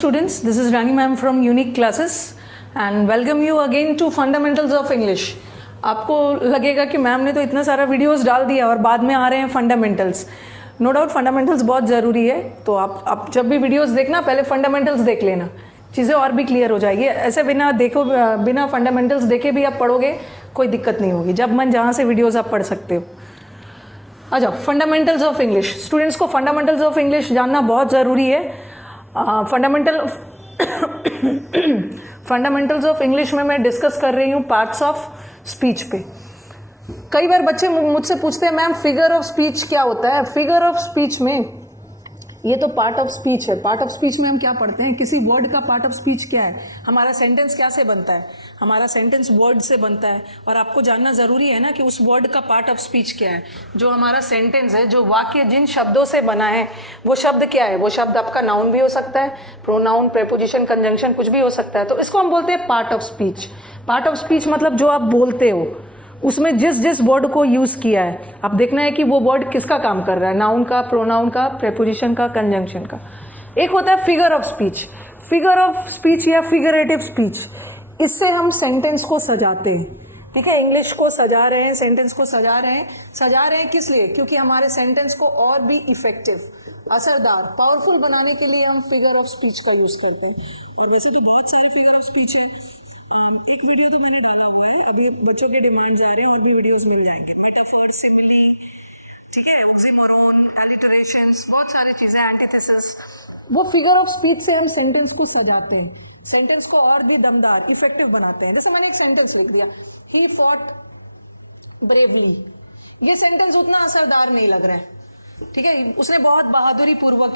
Students, this is Rani ma'am from Unique Classes and welcome you again to Fundamentals of English. आपको लगेगा कि ma'am ने तो इतना सारा वीडियोस डाल दिया और बाद में आ रहे हैं फंडामेंटल्स. नो डाउट फंडामेंटल्स बहुत ज़रूरी है, तो आप जब भी वीडियोस देखना पहले फंडामेंटल्स देख लेना, चीज़ें और भी क्लियर हो जाएगी. ऐसे बिना फंडामेंटल्स देखे भी आप पढ़ोगे कोई दिक्कत नहीं होगी. जब मन जहाँ से वीडियोज़ आप पढ़ सकते हो. आ जाओ, फंडामेंटल्स ऑफ इंग्लिश. स्टूडेंट्स को फंडामेंटल्स ऑफ इंग्लिश जानना बहुत ज़रूरी है. फंडामेंटल्स ऑफ इंग्लिश में मैं डिस्कस कर रही हूँ पार्ट्स ऑफ स्पीच पे. कई बार बच्चे मुझसे पूछते हैं मैम फिगर ऑफ स्पीच क्या होता है. फिगर ऑफ स्पीच में ये तो पार्ट ऑफ स्पीच है. पार्ट ऑफ स्पीच में हम क्या पढ़ते हैं, किसी वर्ड का पार्ट ऑफ स्पीच क्या है, हमारा सेंटेंस क्या से बनता है. हमारा सेंटेंस वर्ड से बनता है और आपको जानना जरूरी है ना कि उस वर्ड का पार्ट ऑफ स्पीच क्या है. जो हमारा सेंटेंस है, जो वाक्य जिन शब्दों से बना है वो शब्द क्या है. वो शब्द आपका नाउन भी हो सकता है, प्रोनाउन, प्रेपोजिशन, कंजंक्शन, कुछ भी हो सकता है. तो इसको हम बोलते हैं part of speech. Part of speech मतलब जो आप बोलते हो उसमें जिस वर्ड को यूज किया है, अब देखना है कि वो वर्ड किसका काम कर रहा है, नाउन का, प्रोनाउन का, प्रेपोजिशन का, कंजंक्शन का. एक होता है figure of speech. Figure of speech या फिगरेटिव स्पीच, इससे हम सेंटेंस को सजाते हैं. ठीक है, इंग्लिश को सजा रहे हैं, सेंटेंस को सजा रहे हैं किस लिए, क्योंकि हमारे सेंटेंस को और भी इफेक्टिव, असरदार, पावरफुल बनाने के लिए हम फिगर ऑफ स्पीच का यूज करते हैं. और वैसे तो बहुत सारे फिगर ऑफ स्पीच है. एक वीडियो तो मैंने डाला हुआ है, अभी बच्चों के डिमांड जा रहे हैं, और भी वीडियोस मिल जाएंगे. मेटाफोर, सिमिली, ठीक है, ऑक्सीमोरोन, एलिटरेशंस, बहुत सारी चीजें, एंटीथेसिस. वो फिगर ऑफ स्पीच से हम सेंटेंस को सजाते हैं, सेंटेंस को और भी दमदार, इफेक्टिव बनाते हैं. जैसे मैंने एक सेंटेंस लिख दिया, ही फॉट ब्रेवली. ये सेंटेंस उतना असरदार नहीं लग रहा है, ठीक है, उसने बहुत बहादुरी पूर्वक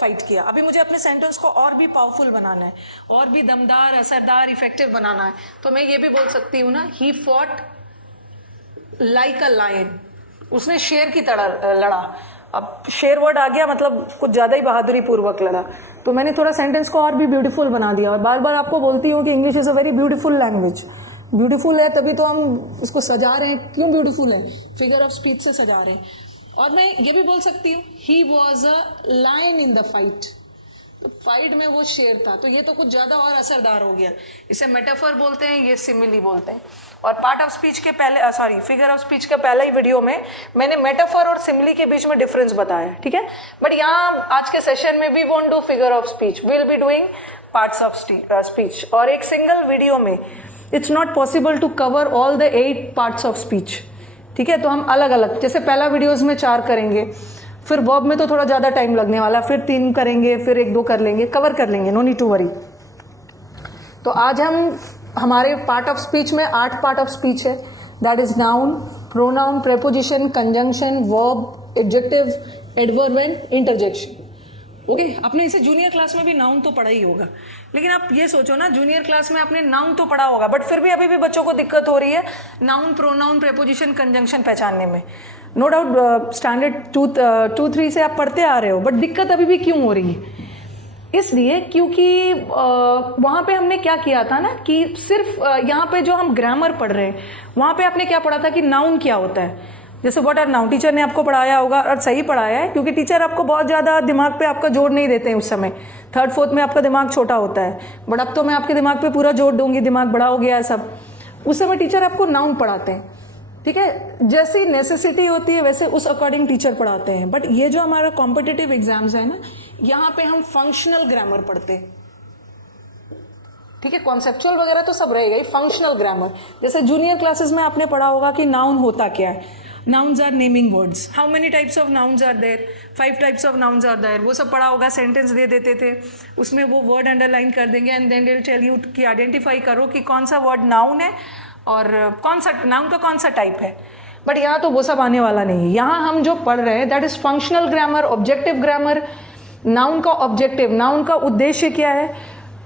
फाइट किया. अभी मुझे अपने सेंटेंस को और भी पावरफुल बनाना है, और भी दमदार, असरदार, इफेक्टिव बनाना है. तो मैं ये भी बोल सकती हूँ ना, he fought like a lion. उसने शेर की तरह लड़ा. अब शेर वर्ड आ गया मतलब कुछ ज्यादा ही बहादुरी पूर्वक लड़ा. तो मैंने थोड़ा सेंटेंस को और भी ब्यूटीफुल बना दिया. और बार बार आपको बोलती हूँ कि English is a very beautiful language. Beautiful है तभी तो हम इसको सजा रहे हैं. क्यों ब्यूटीफुल है, फिगर ऑफ स्पीच से सजा रहे हैं. और मैं ये भी बोल सकती हूँ, he was a lion in the fight. तो फाइट में वो शेर था. तो ये तो कुछ ज्यादा और असरदार हो गया. इसे मेटाफर बोलते हैं, ये सिमिली बोलते हैं. और पार्ट ऑफ स्पीच के पहले फिगर ऑफ स्पीच के पहले ही वीडियो में मैंने मेटाफर और सिमिली के बीच में डिफरेंस बताया, ठीक है. बट यहाँ आज के सेशन में we won't do figure of speech, will be doing parts of speech. और एक सिंगल वीडियो में it's not possible to cover all the 8 parts of speech, ठीक है. तो हम अलग अलग, जैसे पहला वीडियोस में 4 करेंगे, फिर वर्ब में तो थोड़ा ज्यादा टाइम लगने वाला, फिर 3 करेंगे, फिर 1-2 कर लेंगे, कवर कर लेंगे, नो नीड टू वरी. तो आज हम हमारे पार्ट ऑफ स्पीच में 8 पार्ट ऑफ स्पीच है. That is noun, pronoun, preposition, conjunction, verb, adjective, adverb and interjection. Okay, आपने इसे जूनियर क्लास में भी नाउन तो पढ़ा ही होगा. लेकिन आप ये सोचो ना, जूनियर क्लास में आपने नाउन तो पढ़ा होगा, बट फिर भी अभी भी बच्चों को दिक्कत हो रही है नाउन, प्रोनाउन, प्रेपोजिशन, कंजंक्शन पहचानने में. नो डाउट स्टैंडर्ड 2-3 से आप पढ़ते आ रहे हो, बट दिक्कत अभी भी क्यों हो रही है, इसलिए क्योंकि वहां पे हमने क्या किया था ना कि सिर्फ यहाँ पे जो हम ग्रामर पढ़ रहे हैं, वहां पे आपने क्या पढ़ा था कि नाउन क्या होता है. जैसे व्हाट आर नाउन, टीचर ने आपको पढ़ाया होगा, और सही पढ़ाया है, क्योंकि टीचर आपको बहुत ज्यादा दिमाग पे आपका जोर नहीं देते हैं उस समय. 3rd-4th में आपका दिमाग छोटा होता है, बट अब तो मैं आपके दिमाग पे पूरा जोर दूंगी, दिमाग बड़ा हो गया है सब. उस समय टीचर आपको नाउन पढ़ाते हैं, ठीक है, जैसी नेसेसिटी होती है वैसे उस अकॉर्डिंग टीचर पढ़ाते हैं. बट ये जो हमारा कॉम्पिटिटिव एग्जाम्स है ना, यहाँ पे हम फंक्शनल ग्रामर पढ़ते हैं, ठीक है. कॉन्सेप्चुअल वगैरह तो सब रहेगा ही, फंक्शनल ग्रामर. जैसे जूनियर क्लासेस में आपने पढ़ा होगा कि नाउन होता क्या है. Nouns are naming words. How many types of nouns are there? 5 types of nouns are there. वो सब पढ़ा होगा. सेंटेंस दे देते थे, उसमें वो वर्ड अंडरलाइन कर देंगे and then they'll tell you कि आइडेंटिफाई करो कि कौन सा वर्ड नाउन है और कौन सा नाउन का कौन सा टाइप है. बट यहाँ तो वो सब आने वाला नहीं. यहाँ हम जो पढ़ रहे हैं that is functional grammar, objective grammar. Noun का ऑब्जेक्टिव, नाउन का उद्देश्य क्या है,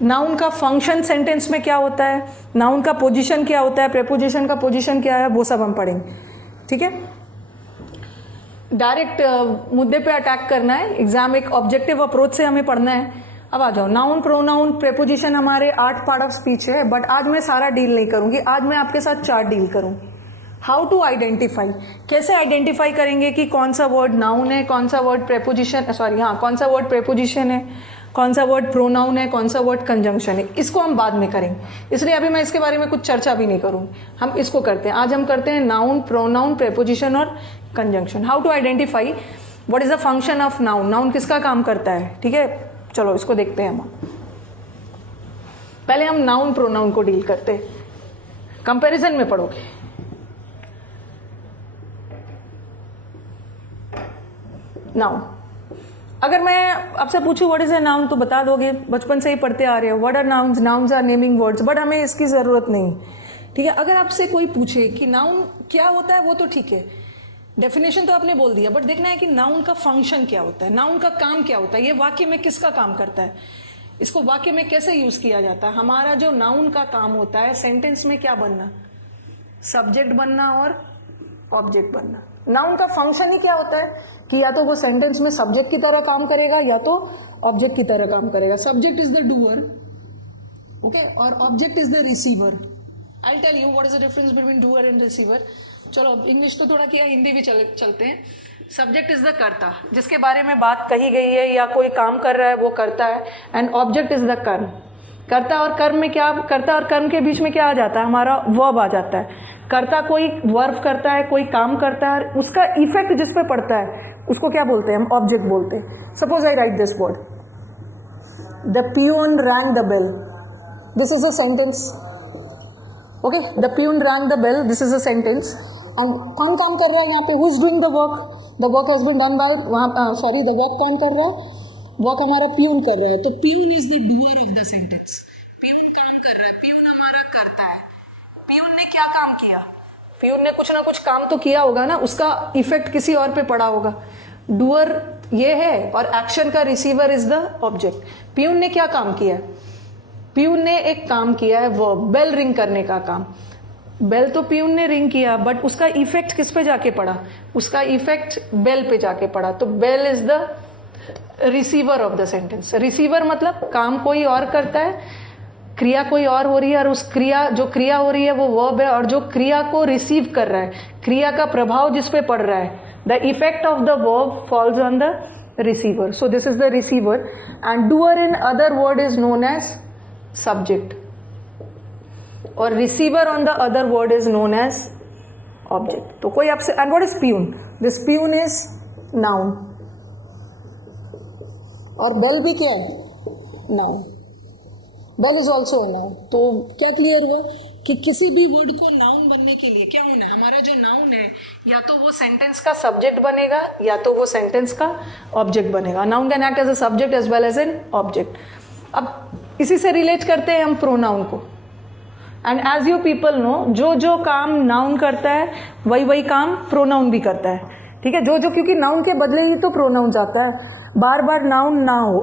नाउन का फंक्शन सेंटेंस में क्या होता है, नाउन का पोजिशन क्या होता है, प्रेपोजिशन का पोजिशन क्या है, वो सब हम पढ़ेंगे, ठीक है. डायरेक्ट मुद्दे पे अटैक करना है. एग्जाम एक ऑब्जेक्टिव अप्रोच से हमें पढ़ना है. अब आ जाओ, नाउन, प्रोनाउन, प्रेपोजिशन हमारे 8 पार्ट ऑफ स्पीच है, बट आज मैं सारा डील नहीं करूंगी. आज मैं आपके साथ 4 डील करूंगी. हाउ टू आइडेंटिफाई, कैसे आइडेंटिफाई करेंगे कि कौन सा वर्ड नाउन है, कौन सा वर्ड प्रेपोजिशन, कौन सा वर्ड प्रेपोजिशन है, कौन सा वर्ड प्रोनाउन है, कौन सा वर्ड कंजंक्शन है, इसको हम बाद में करेंगे, इसलिए अभी मैं इसके बारे में कुछ चर्चा भी नहीं करूँगी। हम इसको करते हैं, आज हम करते हैं नाउन, प्रोनाउन, प्रेपोजिशन और conjunction. How to identify what is the function of noun, noun किसका काम करता है, ठीक है। चलो इसको देखते हैं हम। पहले हम नाउन प्रोनाउन को डील करते हैं, कंपैरिजन में पढ़ोगे। नाउन, अगर मैं आपसे पूछूं व्हाट इज अ नाउन तो बता दोगे, बचपन से ही पढ़ते आ रहे हो what are nouns, nouns are naming words, but हमें इसकी जरूरत नहीं, ठीक है। अगर आपसे कोई पूछे कि नाउन क्या होता है, वो तो ठीक है, डेफिनेशन तो आपने बोल दिया, बट देखना है कि नाउन का फंक्शन क्या होता है, नाउन का काम क्या होता है, ये वाक्य में किसका काम करता है, इसको वाक्य में कैसे यूज किया जाता है। हमारा जो नाउन का काम होता है सेंटेंस में क्या बनना, सब्जेक्ट बनना और ऑब्जेक्ट बनना। नाउन का फंक्शन ही क्या होता है कि या तो वो सेंटेंस में सब्जेक्ट की तरह काम करेगा या तो ऑब्जेक्ट की तरह काम करेगा। Subject is the doer, okay, और object is the receiver. I tell you what is the difference between doer and receiver. चलो इंग्लिश तो थोड़ा किया, हिंदी भी चलते हैं। सब्जेक्ट इज द कर्ता, जिसके बारे में बात कही गई है या कोई काम कर रहा है वो करता है, एंड ऑब्जेक्ट इज द कर्म। कर्ता और कर्म में क्या, कर्ता और कर्म के बीच में क्या आ जाता है, हमारा वर्ब आ जाता है। कर्ता कोई वर्ब करता है, कोई काम करता है, उसका इफेक्ट जिस पे पड़ता है उसको क्या बोलते हैं, हम ऑब्जेक्ट बोलते हैं। Suppose I write this word, the peon rang the bell, this is a sentence, okay, the peon rang the bell, this is a sentence. And कौन काम कर रहा है यहाँ पे, who is doing the work, the work has been done by, sorry the work कौन कर रहा है, वर्क हमारा पियून कर रहा है। तो peon is the doer of the sentence, peon काम कर रहा है, पियून हमारा करता है। पियून ने क्या काम किया, पियून ने कुछ ना कुछ काम तो किया होगा ना, उसका इफेक्ट किसी और पे पड़ा होगा। डूअर ये है और एक्शन का receiver is the object. Peon ने क्या काम किया, पियून ने एक काम किया है वर्ब, बेल रिंग करने का काम। बेल तो पियून ने रिंग किया, बट उसका इफेक्ट किस पे जाके पड़ा, उसका इफेक्ट बेल पे जाके पड़ा। तो bell is the receiver of the sentence. Receiver मतलब काम कोई और करता है, क्रिया कोई और हो रही है, और उस क्रिया, जो क्रिया हो रही है वो वर्ब है, और जो क्रिया को रिसीव कर रहा है, क्रिया का प्रभाव जिस पे पड़ रहा है, the effect of the verb falls on the receiver. So this is the receiver, and doer in other word is known as subject, और receiver on the other word is known as object. तो कोई आपसे, and what is peon, this peon is noun, और bell भी क्या है, noun, bell is also noun. तो क्या क्लियर हुआ कि किसी भी वर्ड को नाउन बनने के लिए क्या होना है, हमारा जो नाउन है या तो वो सेंटेंस का सब्जेक्ट बनेगा या तो वो सेंटेंस का ऑब्जेक्ट बनेगा। Noun can act as a subject as well as an object. अब इसी से रिलेट करते हैं हम प्रोनाउन को, and as you people know, जो जो काम नाउन करता है वही वही काम प्रोनाउन भी करता है, ठीक है। जो जो, क्योंकि नाउन के बदले ही तो प्रोनाउन जाता है। बार बार नाउन ना हो,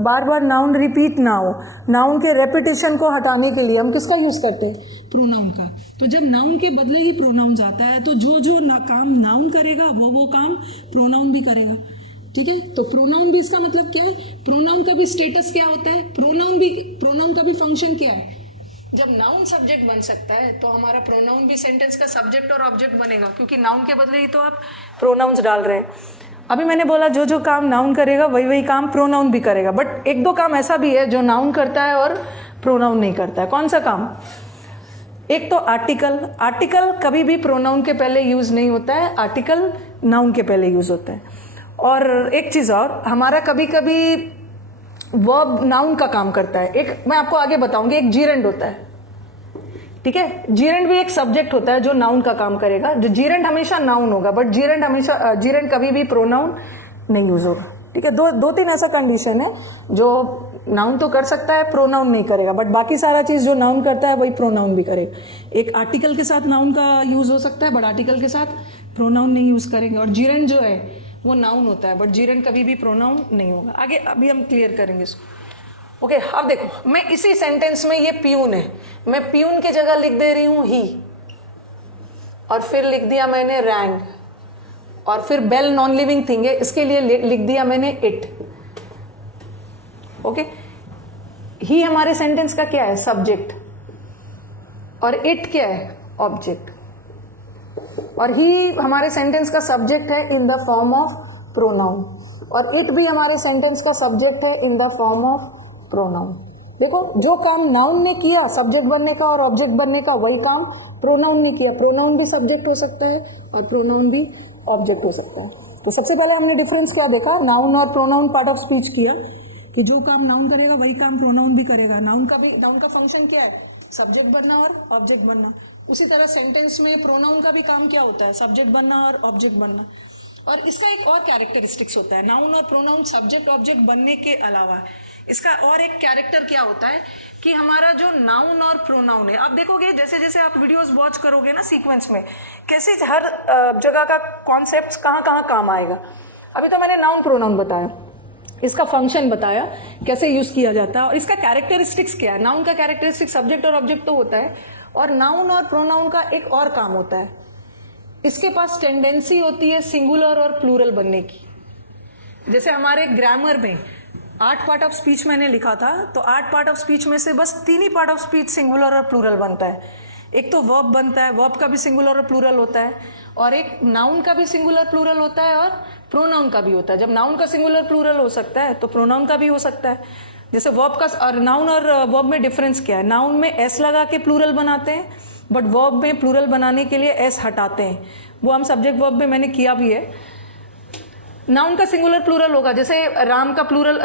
बार बार नाउन रिपीट ना हो, नाउन के रेपिटेशन को हटाने के लिए हम किसका यूज करते हैं, प्रोनाउन का। तो जब नाउन के बदले ही प्रोनाउन जाता है तो जो जो काम नाउन करेगा वो काम प्रोनाउन भी करेगा, ठीक है। तो प्रोनाउन भी, इसका मतलब क्या है, प्रोनाउन का भी स्टेटस क्या होता है, प्रोनाउन का भी फंक्शन क्या है। जब नाउन सब्जेक्ट बन सकता है तो हमारा प्रोनाउन भी सेंटेंस का सब्जेक्ट और ऑब्जेक्ट बनेगा, क्योंकि नाउन के बदले ही तो आप प्रोनाउंस डाल रहे हैं। अभी मैंने बोला जो जो काम नाउन करेगा वही वही काम प्रोनाउन भी करेगा, बट एक दो काम ऐसा भी है जो नाउन करता है और प्रोनाउन नहीं करता है। कौन सा काम, एक तो आर्टिकल। आर्टिकल कभी भी प्रोनाउन के पहले यूज नहीं होता है, आर्टिकल नाउन के पहले यूज होता है। और एक चीज और, हमारा कभी कभी वर्ब नाउन का काम करता है। एक मैं आपको आगे बताऊंगी, एक जीरेंड होता है, ठीक है। जीरेंड भी एक सब्जेक्ट होता है जो नाउन का काम करेगा। जो जीरेंड हमेशा नाउन होगा, बट जीरेंड कभी भी प्रोनाउन नहीं यूज होगा, ठीक है। दो तीन ऐसा कंडीशन है जो नाउन तो कर सकता है, प्रोनाउन नहीं करेगा, बट बाकी सारा चीज जो नाउन करता है वही प्रोनाउन भी करेगा। एक आर्टिकल के साथ नाउन का यूज हो सकता है, बट आर्टिकल के साथ प्रोनाउन नहीं यूज करेंगे। और जीरेंड जो है वो नाउन होता है, बट जीरेंड कभी भी प्रोनाउन नहीं होगा। आगे अभी हम क्लियर करेंगे इसको, ओके। अब देखो, मैं इसी सेंटेंस में, ये पियून है, मैं पियून की जगह लिख दे रही हूं ही, और फिर लिख दिया मैंने रैंग, और फिर बेल नॉन लिविंग थिंग है, इसके लिए लिख दिया मैंने इट, ओके। ही हमारे सेंटेंस का क्या है, सब्जेक्ट, और इट क्या है, ऑब्जेक्ट। और ही हमारे सेंटेंस का सब्जेक्ट है in the form of pronoun, और इट भी हमारे सेंटेंस का सब्जेक्ट है in the form of pronoun. देखो जो काम नाउन ने किया सब्जेक्ट बनने का और ऑब्जेक्ट बनने का, वही काम प्रोनाउन ने किया। प्रोनाउन भी सब्जेक्ट हो सकता है और प्रोनाउन भी ऑब्जेक्ट हो सकता है। तो सबसे पहले हमने डिफरेंस क्या देखा, नाउन और प्रोनाउन पार्ट ऑफ स्पीच किया कि जो काम नाउन करेगा वही काम प्रोनाउन भी करेगा। नाउन का फंक्शन क्या है, सब्जेक्ट बनना और ऑब्जेक्ट बनना। उसी तरह सेंटेंस में प्रोनाउन का भी काम क्या होता है, सब्जेक्ट बनना और ऑब्जेक्ट बनना। और इसका एक और कैरेक्टरिस्टिक्स होता है, नाउन और प्रोनाउन सब्जेक्ट ऑब्जेक्ट बनने के अलावा इसका और एक कैरेक्टर क्या होता है कि हमारा जो नाउन और प्रोनाउन है, आप देखोगे जैसे जैसे आप वीडियोस वॉच करोगे ना सीक्वेंस में, कैसे हर जगह का कॉन्सेप्ट कहाँ कहाँ काम आएगा। अभी तो मैंने नाउन प्रोनाउन बताया, इसका फंक्शन बताया कैसे यूज किया जाता है, और इसका कैरेक्टरिस्टिक्स क्या है। नाउन का कैरेक्टरिस्टिक्स सब्जेक्ट और ऑब्जेक्ट तो होता है, और नाउन और प्रोनाउन का एक और काम होता है, इसके पास टेंडेंसी होती है सिंगुलर और प्लूरल बनने की। जैसे हमारे ग्रामर में 8 पार्ट ऑफ स्पीच मैंने लिखा था, तो 8 पार्ट ऑफ स्पीच में से बस 3 ही पार्ट ऑफ स्पीच सिंगुलर और प्लूरल बनता है। एक तो वर्ब बनता है, वर्ब का भी सिंगुलर और प्लूरल होता है, और एक नाउन का भी सिंगुलर प्लूरल होता है और प्रोनाउन का भी होता है। जब नाउन का सिंगुलर प्लूरल हो सकता है तो प्रोनाउन का भी हो सकता है। जैसे वर्ब का और नाउन और वर्ब में डिफरेंस क्या है, नाउन में एस लगा के प्लूरल बनाते हैं, बट वर्ब में प्लूरल बनाने के लिए एस हटाते हैं। वो हम सब्जेक्ट वर्ब में मैंने किया भी है। नाउन का सिंगुलर प्लूरल होगा, जैसे राम का प्लूरल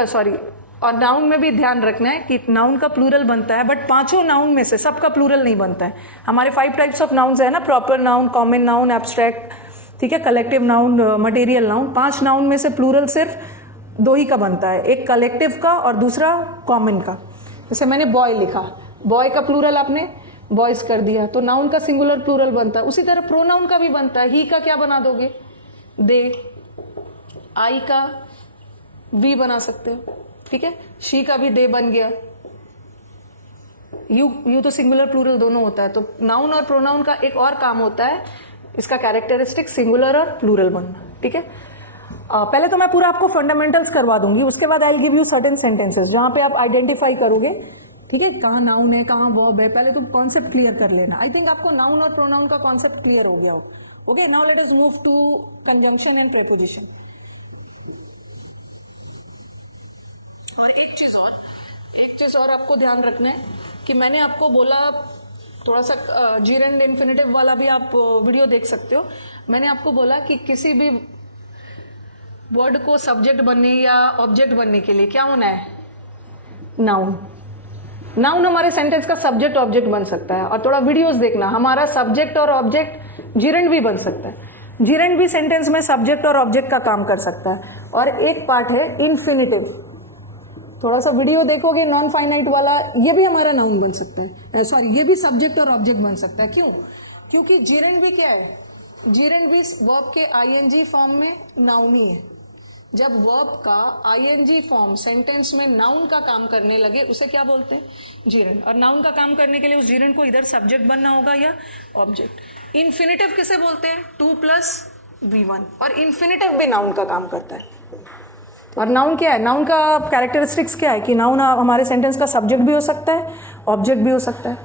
और नाउन में भी ध्यान रखना है कि नाउन का प्लूरल बनता है, बट 5 नाउन में से सबका प्लूरल नहीं बनता है। हमारे 5 टाइप्स ऑफ नाउन्स है ना, proper noun, common noun, abstract, ठीक है, collective noun, material noun. 5 noun में से प्लूरल सिर्फ 2 ही का बनता है, एक कलेक्टिव का और दूसरा कॉमन का। जैसे मैंने बॉय लिखा, बॉय का प्लूरल आपने बॉयज कर दिया, तो नाउन का सिंगुलर प्लूरल बनता है। उसी तरह प्रोनाउन का भी बनता है, ही का क्या बना दोगे, दे, आई का वी बना सकते हो, ठीक है, शी का भी दे बन गया। यू तो सिंगुलर प्लूरल दोनों होता है। तो नाउन और प्रोनाउन का एक और काम होता है, इसका कैरेक्टरिस्टिक सिंगुलर और प्लूरल बनना, ठीक है। पहले तो मैं पूरा आपको फंडामेंटल्स करवा दूंगी, उसके बाद I will give you certain sentences जहां पे आप आइडेंटिफाई करोगे, ठीक है, कहाँ नाउन है कहाँ वर्ब है। पहले तो कॉन्सेप्ट क्लियर कर लेना। आई थिंक आपको नाउन और प्रोनाउन का कॉन्सेप्ट क्लियर हो गया हो। Okay, now let us move to conjunction and preposition. और एक चीज और आपको ध्यान रखना है कि मैंने आपको बोला, थोड़ा सा जीरेंड इन्फिनेटिव वाला भी आप वीडियो देख सकते हो। मैंने आपको बोला कि किसी भी वर्ड को सब्जेक्ट बनने या ऑब्जेक्ट बनने के लिए क्या होना है, नाउन। नाउन हमारे सेंटेंस का सब्जेक्ट ऑब्जेक्ट बन सकता है। और थोड़ा वीडियोस देखना, हमारा सब्जेक्ट और ऑब्जेक्ट जीरेंड भी बन सकता है। जीरेंड भी सेंटेंस में सब्जेक्ट और ऑब्जेक्ट का काम कर सकता है। और एक पार्ट है इन्फिनिटिव, थोड़ा सा वीडियो देखोगे नॉन फाइनाइट वाला, ये भी हमारा नाउन बन सकता है, सॉरी ये भी सब्जेक्ट और ऑब्जेक्ट बन सकता है। क्यों? क्योंकि जीरेंड भी क्या है, जीरेंड भी वर्ब के आईएनजी फॉर्म में नाउन ही है। जब वर्ब का आईएनजी फॉर्म सेंटेंस में नाउन का काम करने लगे उसे क्या बोलते हैं, जीरेंड। और नाउन का काम करने के लिए उस जीरेंड को इधर सब्जेक्ट बनना होगा या ऑब्जेक्ट। इन्फिनिटिव किसे बोलते हैं, 2+V1। और इन्फिनिटिव भी नाउन का काम करता है। और नाउन क्या है, नाउन का कैरेक्टरिस्टिक्स क्या है कि नाउन हमारे सेंटेंस का सब्जेक्ट भी हो सकता है, ऑब्जेक्ट भी हो सकता है,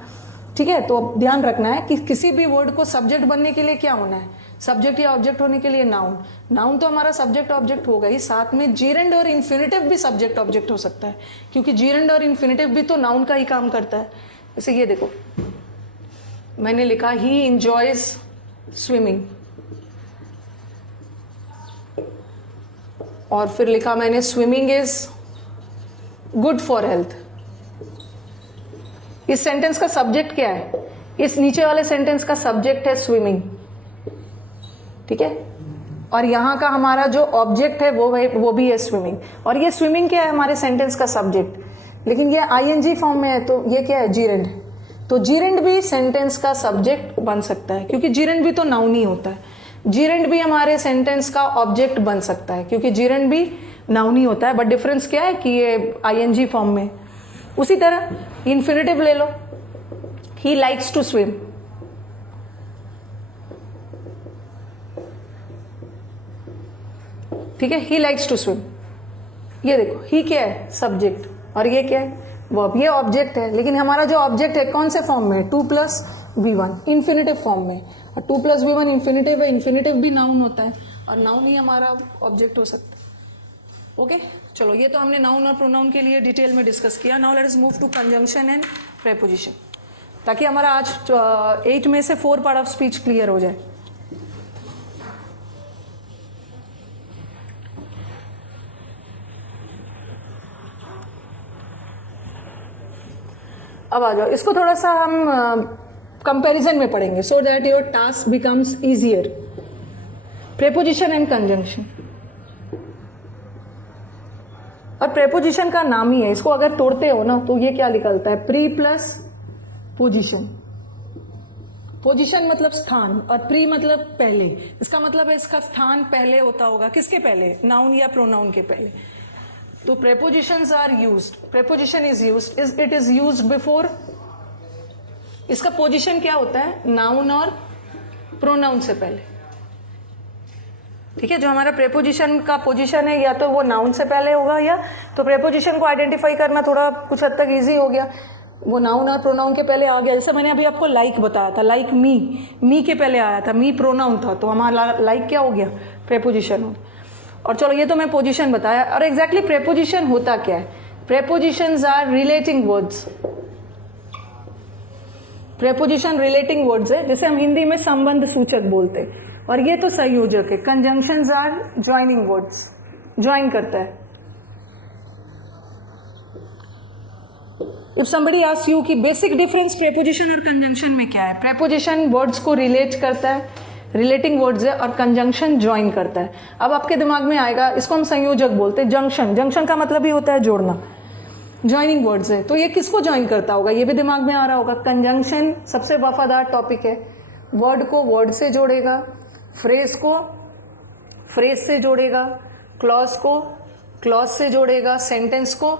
ठीक है। तो ध्यान रखना है कि किसी भी वर्ड को सब्जेक्ट बनने के लिए क्या होना है, सब्जेक्ट या ऑब्जेक्ट होने के लिए नाउन। नाउन तो हमारा सब्जेक्ट ऑब्जेक्ट होगा ही, साथ में जीरेंड और इन्फिनिटिव भी सब्जेक्ट ऑब्जेक्ट हो सकता है, क्योंकि जीरेंड और इन्फिनिटिव भी तो नाउन का ही काम करता है। जैसे ये देखो, मैंने लिखा ही इंजॉयज स्विमिंग, और फिर लिखा मैंने swimming is good for health. इस सेंटेंस का सब्जेक्ट क्या है, इस नीचे वाले सेंटेंस का सब्जेक्ट है स्विमिंग, ठीक है। और यहां का हमारा जो ऑब्जेक्ट है वो भी है स्विमिंग। और ये स्विमिंग क्या है, हमारे सेंटेंस का सब्जेक्ट, लेकिन ये आईएनजी फॉर्म में है, तो ये क्या है, जीरेंड। तो जीरेंड भी सेंटेंस का सब्जेक्ट बन सकता है, क्योंकि जीरेंड भी तो नाउन ही होता है। जीरेंड भी हमारे सेंटेंस का ऑब्जेक्ट बन सकता है, क्योंकि जीरेंड भी नाउन ही होता है, बट डिफरेंस क्या है कि ये आईएनजी फॉर्म में। उसी तरह इन्फिनिटिव ले लो, ही लाइक्स टू स्विम, ठीक है, ही लाइक्स टू स्विम। ये देखो, ही क्या है, सब्जेक्ट, और ये क्या है, वर्ब। ये ऑब्जेक्ट है, लेकिन हमारा जो ऑब्जेक्ट है कौन से फॉर्म में, 2+V1 इन्फिनिटिव फॉर्म में। और 2+V1 इन्फिनिटिव है, इन्फिनिटिव भी नाउन होता है। और नाउन ही हमारा ऑब्जेक्ट हो सकता है। ओके चलो, ये तो हमने नाउन और प्रोनाउन के लिए डिटेल में डिस्कस किया। Now let us move to conjunction and preposition, ताकि हमारा आज 8 में से 4 पार्ट ऑफ स्पीच क्लियर हो जाए। अब आ जाओ, इसको थोड़ा सा हम कंपैरिजन में पढ़ेंगे so that your task becomes easier. Preposition and conjunction, और प्रेपोजिशन का नाम ही है, इसको अगर तोड़ते हो ना तो ये क्या निकलता है, प्री प्लस पोजिशन। पोजिशन मतलब स्थान और प्री मतलब पहले। इसका मतलब है इसका स्थान पहले होता होगा, किसके पहले, नाउन या प्रोनाउन के पहले। तो prepositions are used, preposition is used, it is used before. इसका पोजिशन क्या होता है, नाउन और प्रोनाउन से पहले। ठीक है, जो हमारा प्रेपोजिशन का पोजीशन है या तो वो नाउन से पहले होगा, या तो प्रेपोजिशन को आइडेंटिफाई करना थोड़ा कुछ हद तक इजी हो गया, वो नाउन और प्रोनाउन के पहले आ गया। जैसे मैंने अभी आपको लाइक बताया था, लाइक मी के पहले आया था, मी प्रोनाउन था, तो हमारा लाइक क्या हो गया, प्रेपोजिशन हो गया। और चलो, ये तो मैं पोजीशन बताया। और एग्जैक्टली प्रेपोजिशन होता क्या है, prepositions are relating words. Preposition relating words है, जैसे हम हिंदी में संबंध सूचक बोलते हैं, और ये तो संयोजक है। Conjunctions are joining words, join करता है। इफ समबडी आस्क्स यू कि बेसिक डिफरेंस प्रेपोजिशन और कंजंक्शन में क्या है, प्रेपोजिशन वर्ड्स को रिलेट करता है, रिलेटिंग वर्ड्स है, और कंजंक्शन ज्वाइन करता है। अब आपके दिमाग में आएगा, इसको हम संयोजक बोलते हैं। जंक्शन, जंक्शन का मतलब ही होता है जोड़ना, ज्वाइनिंग वर्ड्स है, तो ये किसको ज्वाइन करता होगा, ये भी दिमाग में आ रहा होगा। कंजंक्शन सबसे वफादार टॉपिक है, वर्ड को वर्ड से जोड़ेगा, फ्रेज को फ्रेज से जोड़ेगा, क्लॉज को क्लॉज से जोड़ेगा, सेंटेंस को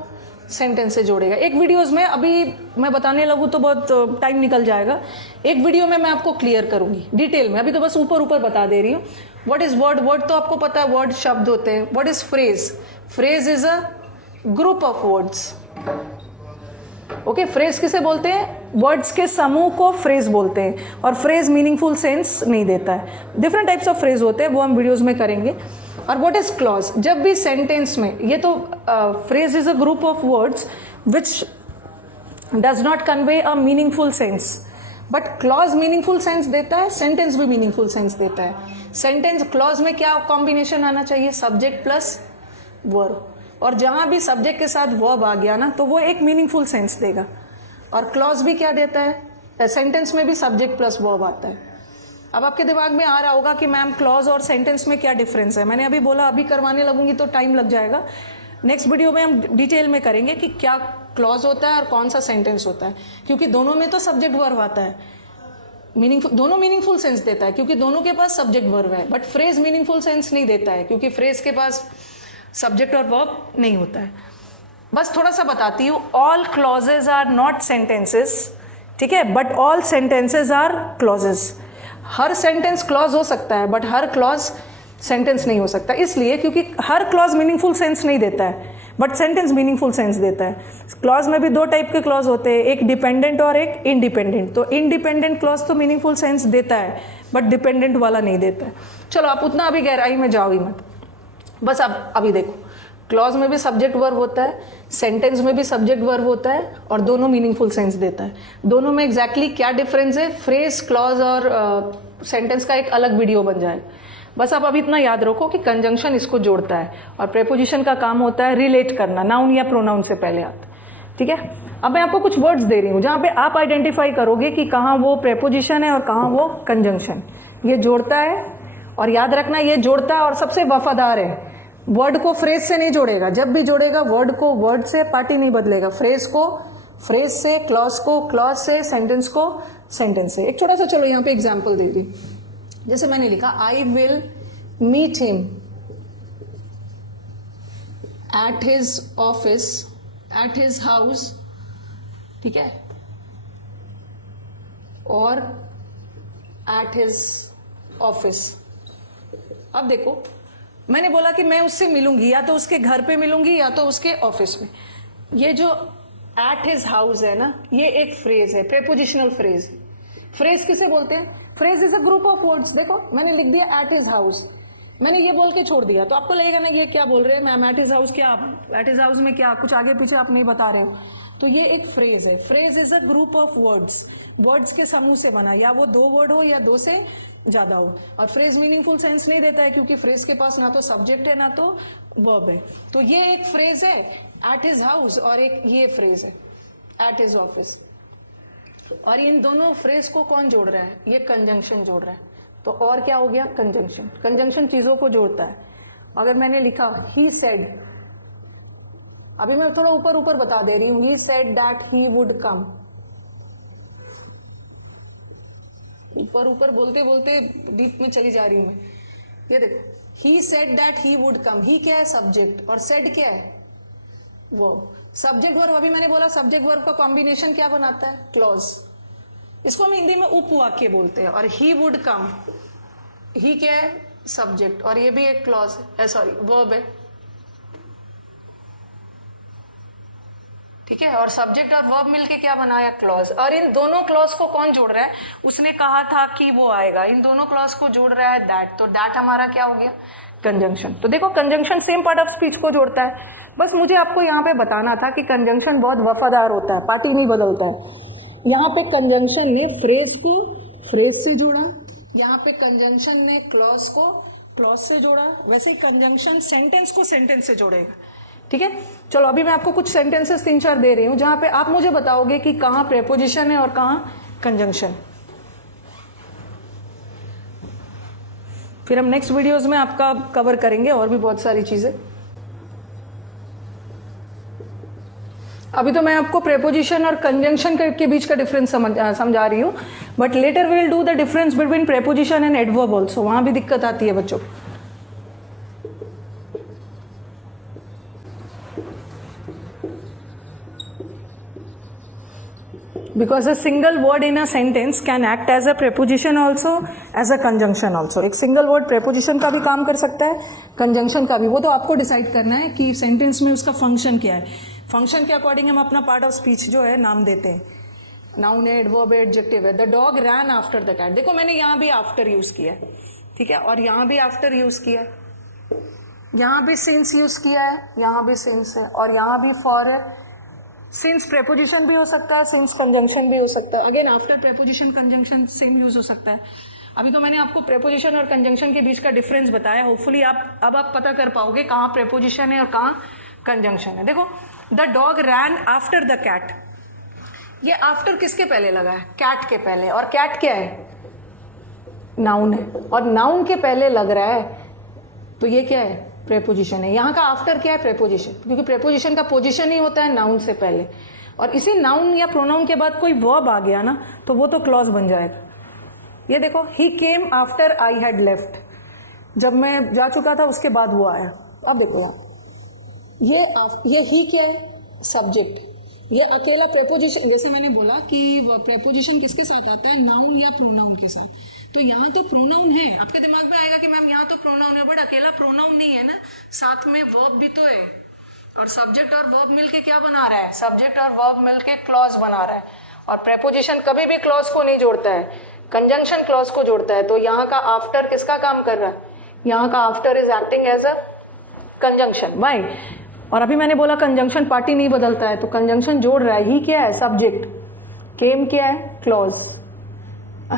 सेंटेंस से जोड़ेगा। एक वीडियोस में अभी मैं बताने लगूँ तो बहुत टाइम निकल जाएगा, एक वीडियो में मैं आपको क्लियर करूंगी डिटेल में, अभी तो बस ऊपर ऊपर बता दे रही हूँ। व्हाट इज वर्ड, वर्ड तो आपको पता है, वर्ड शब्द होते हैं। What is phrase, phrase is a group of words. Okay, phrase किसे बोलते हैं, वर्ड्स के समूह को फ्रेज बोलते हैं, और फ्रेज मीनिंगफुल सेंस नहीं देता है। डिफरेंट टाइप्स ऑफ फ्रेज होते हैं, वो हम वीडियोस में करेंगे। और व्हाट इज क्लॉज, जब भी सेंटेंस में, ये तो phrase is a group of words which does not convey a meaningful sense, but clause meaningful sense देता है, सेंटेंस भी मीनिंगफुल सेंस देता है। सेंटेंस क्लॉज में क्या कॉम्बिनेशन आना चाहिए, सब्जेक्ट प्लस वर्ब, और जहां भी सब्जेक्ट के साथ वर्ब आ गया ना तो वो एक मीनिंगफुल सेंस देगा। और क्लॉज भी क्या देता है, सेंटेंस में भी सब्जेक्ट प्लस वर्ब आता है। अब आपके दिमाग में आ रहा होगा कि मैम क्लॉज और सेंटेंस में क्या डिफरेंस है। मैंने अभी बोला अभी करवाने लगूंगी तो टाइम लग जाएगा, नेक्स्ट वीडियो में हम डिटेल में करेंगे कि क्या क्लॉज होता है और कौन सा सेंटेंस होता है, क्योंकि दोनों में तो सब्जेक्ट वर्ब आता है। मीनिंगफुल, दोनों मीनिंगफुल सेंस देता है क्योंकि दोनों के पास सब्जेक्ट वर्ब है, बट फ्रेज मीनिंगफुल सेंस नहीं देता है क्योंकि फ्रेज के पास सब्जेक्ट और वर्ब नहीं होता है। बस थोड़ा सा बताती हूँ, all clauses are not sentences, ठीक है, but all sentences are clauses. हर सेंटेंस क्लॉज हो सकता है बट हर क्लॉज सेंटेंस नहीं हो सकता, इसलिए क्योंकि हर क्लॉज मीनिंगफुल सेंस नहीं देता है बट सेंटेंस मीनिंगफुल सेंस देता है। क्लॉज में भी 2 टाइप के क्लॉज होते हैं, एक डिपेंडेंट और एक इंडिपेंडेंट। तो इंडिपेंडेंट क्लॉज तो मीनिंगफुल सेंस देता है बट डिपेंडेंट वाला नहीं देता है। चलो आप उतना अभी गहराई में जाओ ही मत, बस अब अभी देखो, क्लॉज में भी सब्जेक्ट वर्ब होता है, सेंटेंस में भी सब्जेक्ट वर्ब होता है, और दोनों मीनिंगफुल सेंस देता है। दोनों में एग्जैक्टली क्या डिफरेंस है, फ्रेज, क्लॉज और सेंटेंस का एक अलग वीडियो बन जाए। बस आप अभी इतना याद रखो कि कंजंक्शन इसको जोड़ता है और प्रेपोजिशन का काम होता है रिलेट करना, नाउन या प्रोनाउन से पहले आता है। ठीक है, अब मैं आपको कुछ वर्ड्स दे रही हूं जहां पे आप आइडेंटिफाई करोगे कि कहां वो प्रेपोजिशन है और कहां वो कंजंक्शन। ये जोड़ता है, और याद रखना ये जोड़ता है और सबसे वफादार है। वर्ड को फ्रेज से नहीं जोड़ेगा, जब भी जोड़ेगा वर्ड को वर्ड से, पार्टी नहीं बदलेगा। फ्रेज को फ्रेज से, क्लॉज को क्लॉज से, सेंटेंस को सेंटेंस से। एक छोटा सा चलो यहाँ पे एग्जाम्पल दे दी, जैसे मैंने लिखा I will meet him at his office, at his house, ठीक है, और एट हिज ऑफिस। अब देखो मैंने बोला कि मैं उससे मिलूंगी, या तो उसके घर पे मिलूंगी या तो उसके ऑफिस में। ये जो एट हिज हाउस है ना, ये एक फ्रेज है, प्रेपोजिशनल फ्रेज। फ्रेज किसे बोलते हैं, phrase is a group of words. देखो मैंने लिख दिया एट हिज हाउस, मैंने ये बोल के छोड़ दिया तो आपको लगेगा ना ये क्या बोल रहे हैं मैम, एट हिज हाउस क्या, एट हिज हाउस में क्या, कुछ आगे पीछे आप नहीं बता रहे हो। तो ये एक फ्रेज है। Phrase is a group of words, words के समूह से बना, या वो 2 वर्ड हो या 2 से ज्यादा हो। और फ्रेज मीनिंगफुल सेंस नहीं देता है क्योंकि फ्रेज के पास ना तो सब्जेक्ट है ना तो वर्ब है। तो ये एक फ्रेज है एट हिज हाउस, और एक ये फ्रेज है एट हिज ऑफिस। और इन दोनों फ्रेज को कौन जोड़ रहा है? ये कंजंक्शन जोड़ रहा है। तो और क्या हो गया? कंजंक्शन। कंजंक्शन चीजों को जोड़ता है। अगर मैंने लिखा ही सेड, अभी मैं थोड़ा ऊपर ऊपर बता दे रही हूं, ही सेड दैट ही वुड कम। ऊपर ऊपर बोलते बोलते डीप में चली जा रही हूं मैं। ये देखो, he said that he would come, he क्या है? सब्जेक्ट, और सेड क्या है? वर्ब। सब्जेक्ट वर्ब, अभी मैंने बोला सब्जेक्ट वर्ब का कॉम्बिनेशन क्या बनाता है? क्लॉज। इसको हम हिंदी में उपवाक्य बोलते हैं। और ही वुड कम, ही क्या है? सब्जेक्ट, और ये भी एक क्लॉज है, सॉरी वर्ब है, ठीक है। और सब्जेक्ट और वर्ब मिलके क्या बनाया? क्लॉज। और इन दोनों क्लॉज को कौन जोड़ रहा है? उसने कहा था कि वो आएगा, इन दोनों क्लॉज को जोड़ रहा है दैट। तो दैट हमारा क्या हो गया? कंजंक्शन। तो देखो, conjunction same part of speech को जोड़ता है। बस मुझे आपको यहाँ पे बताना था कि कंजंक्शन बहुत वफादार होता है, पार्टी नहीं बदलता है। यहाँ पे कंजंक्शन ने फ्रेज को फ्रेज से जोड़ा, यहाँ पे कंजंक्शन ने क्लॉज को क्लॉज से जोड़ा, वैसे ही कंजंक्शन सेंटेंस को सेंटेंस से जोड़ेगा, ठीक है। चलो अभी मैं आपको कुछ सेंटेंसेस 3-4 दे रही हूं जहां पे आप मुझे बताओगे कि कहां प्रेपोजिशन है और कहां कंजंक्शन। फिर हम नेक्स्ट वीडियोस में आपका कवर करेंगे और भी बहुत सारी चीजें। अभी तो मैं आपको प्रेपोजिशन और कंजंक्शन के बीच का डिफरेंस समझा रही हूं, but later we will do the difference between preposition and adverb also. वहां भी दिक्कत आती है बच्चों। Because a single word in a sentence can act as a preposition also, as a conjunction also. एक single word preposition का भी काम कर सकता है, conjunction का भी। वो तो आपको डिसाइड करना है कि सेंटेंस में उसका फंक्शन क्या है। फंक्शन के अकॉर्डिंग हम अपना पार्ट ऑफ स्पीच जो है नाम देते हैं। नाउन है, एडवर्ब है, एडजेक्टिव है। The dog ran after the cat. देखो मैंने यहाँ भी आफ्टर यूज किया है, ठीक है, और यहाँ भी आफ्टर यूज किया है, यहाँ भी सिंस यूज किया है, यहाँ भी सिंस है, और यहाँ भी फॉर है। सिंस प्रेपोजिशन भी हो सकता है, सिंस कंजंक्शन भी हो सकता है। Again after preposition conjunction same use हो सकता है। अभी तो मैंने आपको प्रेपोजिशन और कंजंक्शन के बीच का डिफरेंस बताया। होपफुली आप पता कर पाओगे कहाँ प्रेपोजिशन है और कहाँ कंजंक्शन है। देखो, the dog ran after the cat. ये आफ्टर किसके पहले लगा है? कैट के पहले। और कैट क्या है? नाउन है, और नाउन के पहले लग रहा है, तो ये क्या है? प्रेपोजिशन है। यहाँ का आफ्टर क्या है? प्रेपोजिशन, क्योंकि प्रेपोजिशन का पोजिशन ही होता है नाउन से पहले। और इसी नाउन या प्रोनाउन के बाद कोई वर्ब आ गया ना, तो वो तो क्लॉज बन जाएगा। ये देखो, he came after I had left. जब मैं जा चुका था उसके बाद वो आया। अब देखो यहाँ, ये ही क्या है? सब्जेक्ट। ये अकेला प्रेपोजिशन, जैसे मैंने बोला कि प्रेपोजिशन किसके साथ आता है? नाउन या प्रोनाउन के साथ। तो यहाँ तो प्रोनाउन है। आपके दिमाग में आएगा कि मैम यहाँ तो प्रोनाउन है, बट अकेला प्रोनाउन नहीं है ना, साथ में वर्ब भी तो है। और सब्जेक्ट और वर्ब मिलके क्या बना रहा है? सब्जेक्ट और वर्ब मिलके क्लॉज बना रहा है। और प्रेपोजिशन कभी भी क्लॉज को नहीं जोड़ता है, कंजंक्शन क्लॉज को जोड़ता है। तो यहाँ का आफ्टर किसका काम कर रहा है? यहाँ का after is acting as a conjunction. Why? और अभी मैंने बोला कंजंक्शन पार्टी नहीं बदलता है, तो कंजंक्शन जोड़ रहा है। ही क्या है? सब्जेक्ट। केम क्या है? क्लॉज।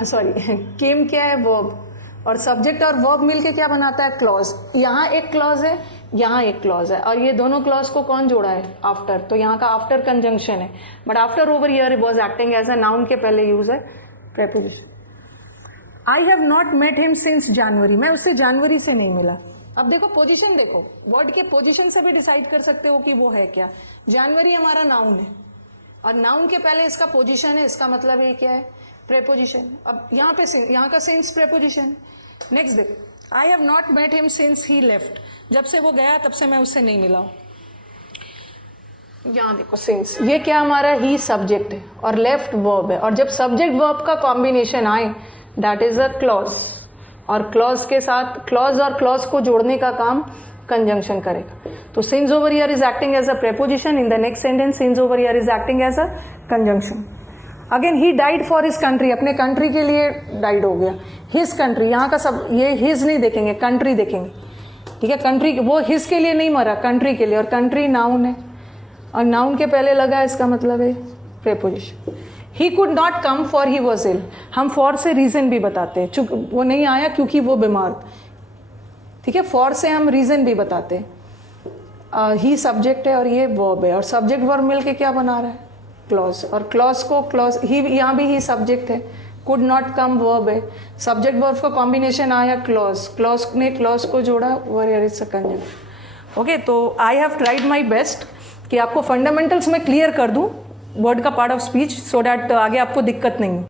सॉरी, केम क्या है? वर्ब। और सब्जेक्ट और वर्ब मिलके क्या बनाता है? क्लॉज। यहाँ एक क्लॉज है, यहाँ एक क्लॉज है, और ये दोनों क्लॉज को कौन जोड़ा है? आफ्टर। तो यहाँ का आफ्टर कंजंक्शन है, but after over here was acting as a noun के पहले यूज है preposition. I have not met him since January. मैं उससे जनवरी से नहीं मिला। अब देखो पोजीशन, देखो वर्ड के पोजीशन से भी डिसाइड कर सकते हो कि वो है क्या। जनवरी हमारा नाउन है, और नाउन के पहले इसका पोजीशन है, इसका मतलब ये क्या है? प्रेपोजिशन। अब यहाँ पे यहाँ का सिंस प्रेपोजिशन। नेक्स्ट देखो, I have not met him since he left. जब से वो गया तब से मैं उससे नहीं मिला। यहाँ देखो सिंस, ये क्या हमारा? ही सब्जेक्ट है और लेफ्ट वर्ब है। और जब सब्जेक्ट वर्ब का कॉम्बिनेशन आए, दैट इज अ क्लॉज। और क्लॉज के साथ क्लॉज और क्लॉज को जोड़ने का काम कंजंक्शन करेगा। तो since over here is acting as a preposition. In the next sentence since over here is acting as a conjunction. Again he died for his country, अपने कंट्री के लिए डाइड हो गया। हिज कंट्री, यहाँ का सब ये हिज नहीं देखेंगे, कंट्री देखेंगे, ठीक है। कंट्री, वो हिज के लिए नहीं मरा, कंट्री के लिए, और कंट्री नाउन है और नाउन के पहले लगा है, इसका मतलब है preposition. He could not come for he was ill, हम फॉर से रीजन भी बताते हैं, चूंकि वो नहीं आया क्योंकि वो बीमार, ठीक है। फॉर से हम रीजन भी बताते हैं। ही सब्जेक्ट है और ये वर्ब है, और सब्जेक्ट वर्ब मिलके क्या बना रहा है, क्लॉज, और क्लॉज को क्लॉज, ही यहाँ भी ही सब्जेक्ट है, कुड नॉट कम वर्ब है, सब्जेक्ट वर्ब का कॉम्बिनेशन आया क्लॉज, क्लॉज ने क्लॉज को जोड़ा, वेयर इज कंजंक्शन। ओके, तो I have tried my best कि आपको फंडामेंटल्स में क्लियर कर दूं वर्ड का part of speech, so that आगे आपको दिक्कत नहीं।